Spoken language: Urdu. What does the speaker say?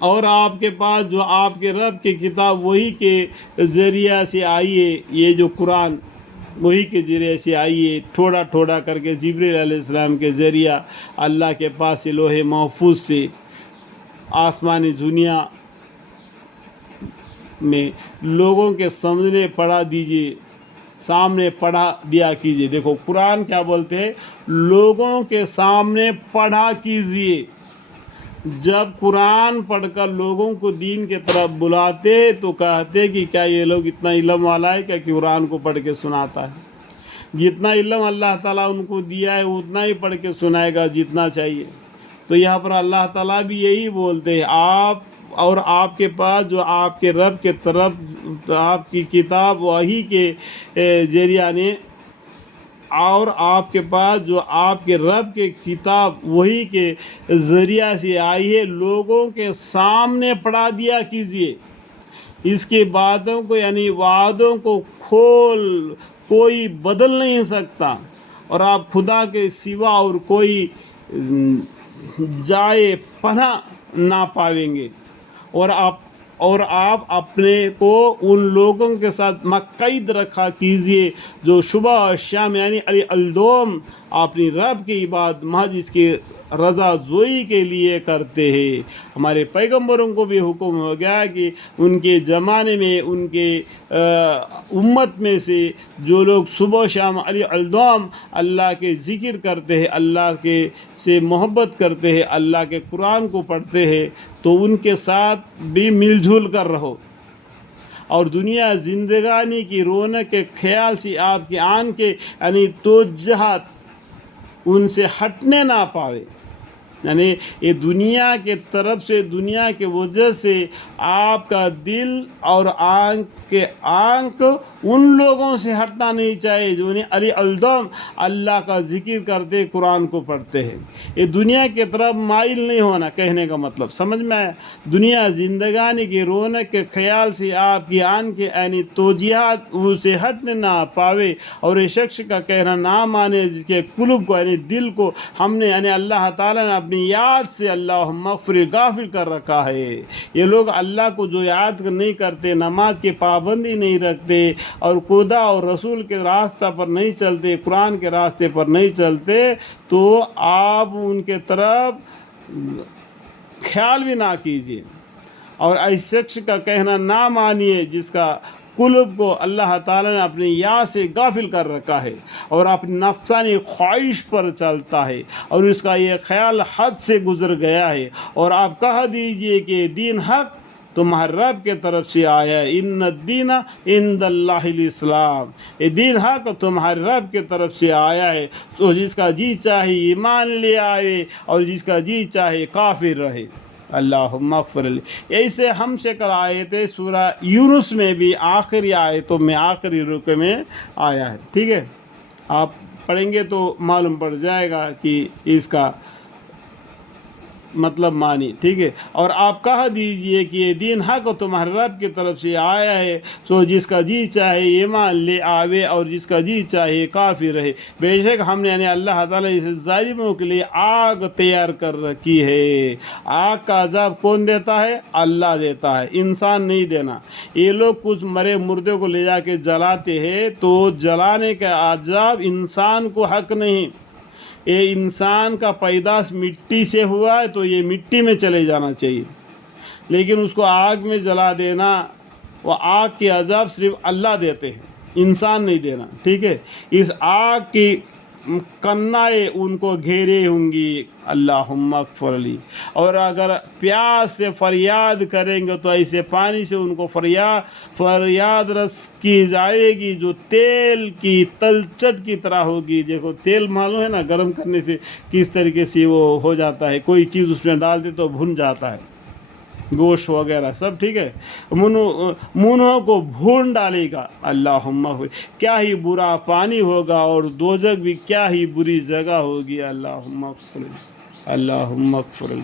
اور آپ کے پاس جو آپ کے رب کی کتاب وہی کے ذریعہ سے آئی ہے، یہ جو قرآن وہی کے ذریعے سے آئی ہے، تھوڑا تھوڑا کر کے جبریل علیہ السلام کے ذریعہ اللہ کے پاس سے لوح محفوظ سے آسمانی دنیا میں لوگوں کے سامنے پڑھا دیجیے، سامنے پڑھا دیا کیجیے۔ دیکھو قرآن کیا بولتے ہیں، لوگوں کے سامنے پڑھا کیجیے۔ جب قرآن پڑھ کر لوگوں کو دین کے طرف بلاتے تو کہتے کہ کیا یہ لوگ اتنا علم والا ہے کیا کہ قرآن کو پڑھ کے سناتا ہے؟ جتنا علم اللہ تعالیٰ ان کو دیا ہے اتنا ہی پڑھ کے سنائے گا جتنا چاہیے۔ تو یہاں پر اللہ تعالیٰ بھی یہی بولتے ہیں، آپ اور آپ کے پاس جو آپ کے رب کے طرف آپ کی کتاب وہی کے ذریعہ نے، اور آپ کے پاس جو آپ کے رب کے کتاب وہی کے ذریعہ سے آئی ہے، لوگوں کے سامنے پڑھا دیا کیجیے۔ اس کے باتوں کو یعنی وعدوں کو کھول کوئی بدل نہیں سکتا، اور آپ خدا کے سوا اور کوئی جائے پناہ نہ پاویں گے۔ اور آپ اپنے کو ان لوگوں کے ساتھ مقید رکھا کیجئے جو صبح اور شام یعنی علی الدوم اپنی رب کی عبادت محض اس کی رضا جوئی کے لیے کرتے ہیں۔ ہمارے پیغمبروں کو بھی حکم ہو گیا کہ ان کے زمانے میں ان کے امت میں سے جو لوگ صبح و شام علی الدوم اللہ کے ذکر کرتے ہیں، اللہ کے سے محبت کرتے ہیں، اللہ کے قرآن کو پڑھتے ہیں، تو ان کے ساتھ بھی مل جل کر رہو، اور دنیا زندگانی کی رونق کے خیال سے آپ کی آنکھیں یعنی توجہات ان سے ہٹنے نہ پاوے۔ یعنی یہ دنیا کے طرف سے، دنیا کے وجہ سے آپ کا دل اور آنکھ ان لوگوں سے ہٹنا نہیں چاہیے جو علی الدم اللہ کا ذکر کرتے قرآن کو پڑھتے ہیں۔ یہ دنیا کے طرف مائل نہیں ہونا، کہنے کا مطلب سمجھ میں آیا؟ دنیا زندگانی کی رونق کے خیال سے آپ کی آنکھیں یعنی توجہات اسے ہٹنے نہ پاوے، اور یہ شخص کا کہنا نہ مانے جس کے قلب کو یعنی دل کو ہم نے یعنی اللہ تعالیٰ نے اپنی یاد سے اللہم اغفر غافل کر رکھا ہے۔ یہ لوگ اللہ کو جو یاد نہیں کرتے، نماز کی پابندی نہیں رکھتے، اور خدا اور رسول کے راستہ پر نہیں چلتے، قرآن کے راستے پر نہیں چلتے، تو آپ ان کے طرف خیال بھی نہ کیجیے، اور ایسے شخص کا کہنا نہ مانیے جس کا قلب کو اللہ تعالیٰ نے اپنی یاد سے غافل کر رکھا ہے اور اپنی نفسانی خواہش پر چلتا ہے، اور اس کا یہ خیال حد سے گزر گیا ہے۔ اور آپ کہہ دیجئے کہ دین حق تمہارے رب کے طرف سے آیا ہے، ان الدین عند اللہ الاسلام، یہ دین حق تمہارے رب کے طرف سے آیا ہے، تو جس کا جی چاہے ایمان لے آئے اور جس کا جی چاہے کافر رہے۔ اللہم اغفر لی۔ ایسے ہم سے کل آیت سورہ یونس میں بھی آخری آیتوں میں آخری رکوع میں آیا ہے، ٹھیک ہے؟ آپ پڑھیں گے تو معلوم پڑ جائے گا کہ اس کا مطلب معنی، ٹھیک ہے؟ اور آپ کہہ دیجئے کہ یہ دین حق تمہارے رب کی طرف سے آیا ہے، تو جس کا جی چاہے ایمان لے آوے اور جس کا جی چاہے کافر رہے۔ بے شک ہم نے یعنی اللہ تعالیٰ اس ظالموں کے لیے آگ تیار کر رکھی ہے۔ آگ کا عذاب کون دیتا ہے؟ اللہ دیتا ہے، انسان نہیں دینا۔ یہ لوگ کچھ مرے مردے کو لے جا کے جلاتے ہیں، تو جلانے کا عذاب انسان کو حق نہیں۔ یہ انسان کا پیدائش مٹی سے ہوا ہے تو یہ مٹی میں چلے جانا چاہیے، لیکن اس کو آگ میں جلا دینا، وہ آگ کی عذاب صرف اللہ دیتے ہیں، انسان نہیں دینا، ٹھیک ہے؟ اس آگ کی کنائیں ان کو گھیرے ہوں گی، اللہم اغفر لی۔ اور اگر پیاس سے فریاد کریں گے تو ایسے پانی سے ان کو فریاد رس کی جائے گی جو تیل کی تلچٹ کی طرح ہوگی۔ دیکھو تیل معلوم ہے نا، گرم کرنے سے کس طریقے سے وہ ہو جاتا ہے، کوئی چیز اس میں ڈال دے تو بھن جاتا ہے، گوشت وغیرہ سب، ٹھیک ہے؟ منہوں کو بھون ڈالے گا، اللہم اغفر۔ کیا ہی برا پانی ہوگا، اور دوزخ بھی کیا ہی بری جگہ ہوگی، اللہم اغفر، اللہم اغفر۔